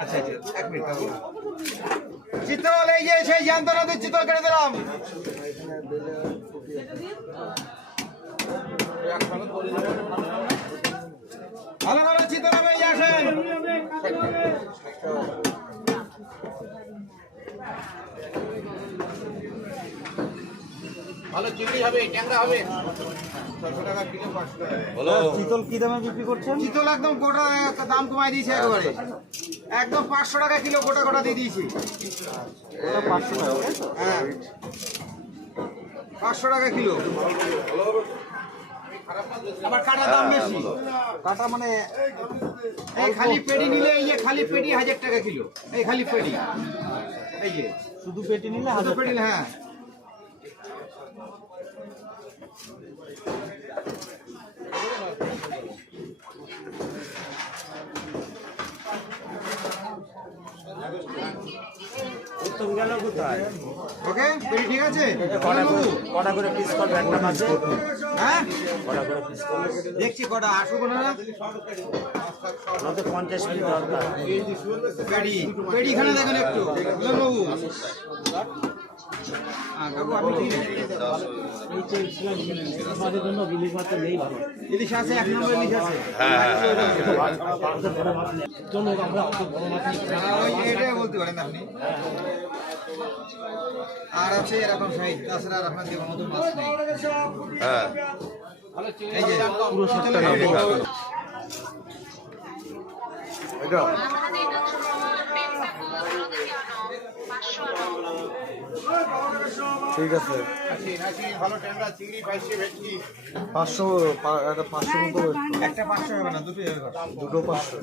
আচ্ছা আচ্ছা, এক মিনিট চিতল, এই যে সেই জ্যান্ত নদীর চিতল কেটে দিলাম। ভালো ভালো চিতল হবে, এই আসেন। ভালো চিংড়ি হবে, ট্যাংরা হবে। 600 টাকা কিলো, 500 টাকা। চিতল কি দামে বিক্রি করছেন? চিতল একদম গোটা দাম কমাই দিয়েছে একেবারে, একদম 500 টাকা কিলো গোটা গোটা দিয়ে দিয়েছি। 500 টাকা, হ্যাঁ 500 টাকা কিলো। আবার কাটার দাম বেশি। কাটা মানে এই খালি পেডি নিলে, এই যে খালি পেডি 1000 টাকা কিলো। এই খালি পেডি, এই যে শুধু পেটি নিলে শুধু পেডি, হ্যাঁ। উত্তম গেল কোথায়? ওকে, পেডি ঠিক আছে। কটা করে পিস করবে একটা মাছে? হ্যাঁ কটা করে পিস করবে? দেখছি কটা আসুক না। নয়তো 50 মিনিট দরকার। পেডি পেডি এখানে দেখেন একটু, বুঝলেন বাবু? হ্যাঁ কাকু, আপনি ঠিক আমাদের জন্য বিলিশ মাত্র নেই ভালো। ইলিশ আছে, 1 নম্বর ইলিশ আছে। চলো আমরা অত বড় মাছ নিই। ওই এটাই বলতে পারেন আপনি। আর আছে এরকম সাইজ, তাছাড়া আর আপনার দেওয়ার মতো মাছ নেই। হ্যাঁ, এই যে পুরো 70 টাকা। এটা ঠিক আছে। ভালো ট্যাংরা, চিংড়ি, 500 ভেটকি। 500 একটা 500 মতো একটা 500 হবে না, দুটোই হবে। দুটো 500।